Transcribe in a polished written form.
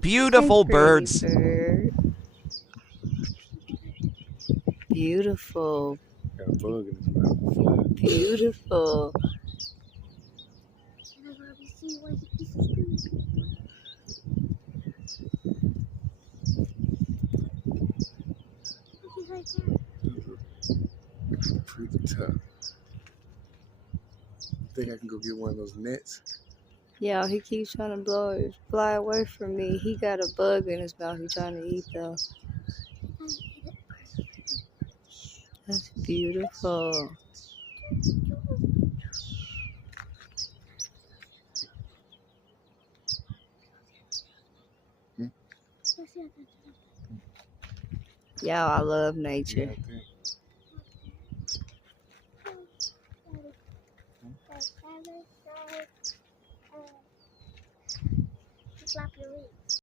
Beautiful pretty birds. bird. Beautiful. Got a bug in his mouth. Beautiful. Pretty tough. Think I can go get one of those nets? Yeah, he keeps trying to fly away from me. He got a bug in his mouth he's trying to eat though. That's beautiful. Yeah, I love nature. Yeah, okay.